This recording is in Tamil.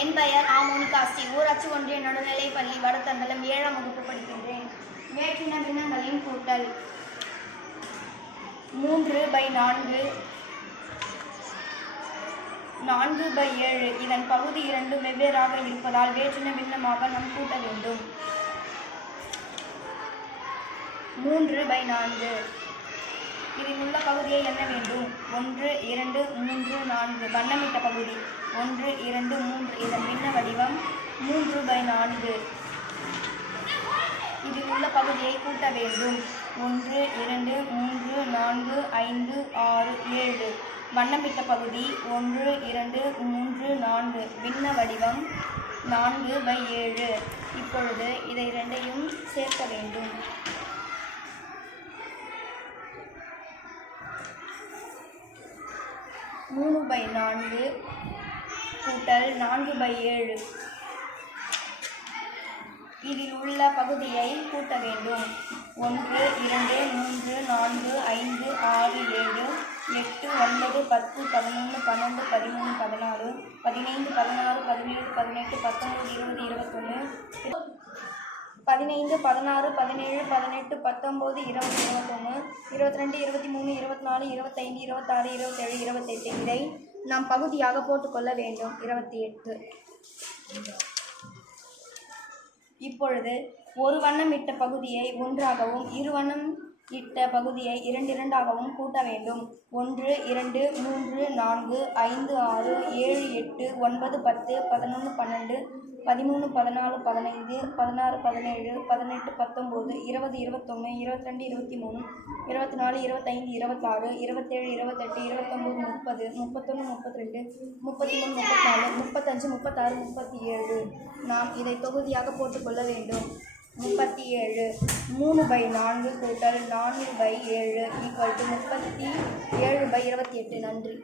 என் பெயர் மோனிகா ஸ்ரீ. ஊராட்சி ஒன்றிய நடுநிலைப்பள்ளி வடத்தண்டலம் 7ஆம் வகுப்பு படிக்கின்றேன். வேற்றின பின்னங்களின் கூட்டல் 3/4 4/7. இதன் பகுதி 2 வெவ்வேறாக இருப்பதால் வேற்றின பின்னமாக நாம் கூட்ட வேண்டும். 3/4 இதில் உள்ள பகுதியை எண்ண வேண்டும். 1 2 3 4 வண்ணமிட்ட பகுதி 1 2 3. இதன் பின்ன வடிவம் 3/4. இதில் உள்ள பகுதியை கூட்ட வேண்டும். 1 2 3 4 5 6 7. வண்ணமிட்ட பகுதி 1 2 3 4. பின்ன வடிவம் 4/7. இப்பொழுது இதை இரண்டையும் சேர்க்க வேண்டும். 3/4 கூட்டல் 4/7. இதில் உள்ள பகுதியை கூட்ட வேண்டும். 1 2 3 4 5 6 7 8 9 10 11 12 13 14 15 16 17 18 19 20 21 15 16 17 18 19 20 21 22 23 24 25 26 27 28. இதை நாம் பகுதியாக போட்டுக்கொள்ள வேண்டும். 28. இப்பொழுது ஒரு வண்ணம் இட்ட பகுதியை ஒன்றாகவும் இரு வண்ணம் இட்ட பகுதியை 2 2ஆகவும் கூட்ட வேண்டும். 1 2 3 4 5 6 7 8 9 10 11 12 13 14 15 16 17 18 19 20 21 22 23 24 25 26 27 28 29 30 31 32 33 34 35 36 37. நாம் இதை தொகுதியாக போட்டுக்கொள்ள வேண்டும். 37. 3/4 கூட்டல் 4/7 = 37/28. நன்றி.